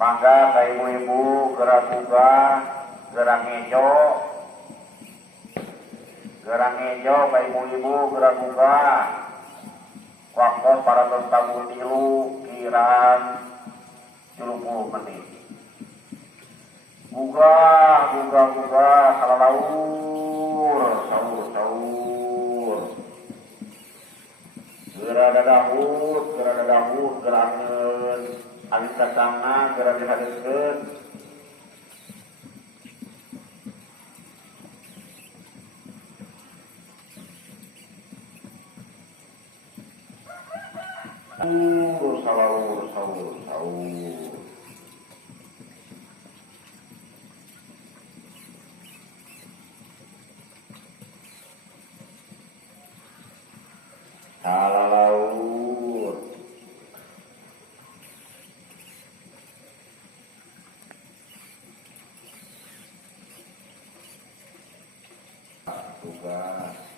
Mangga ka ibu-ibu gerak buka, gerak ngejo ka ibu-ibu gerak buka. Waktu para tamu tilu kirang 30 menit. Buka kalau sahur. Gerak dadahut, gerangan alis tangan, gerak dihadapkan. Sahur. Salalaur. Tugas.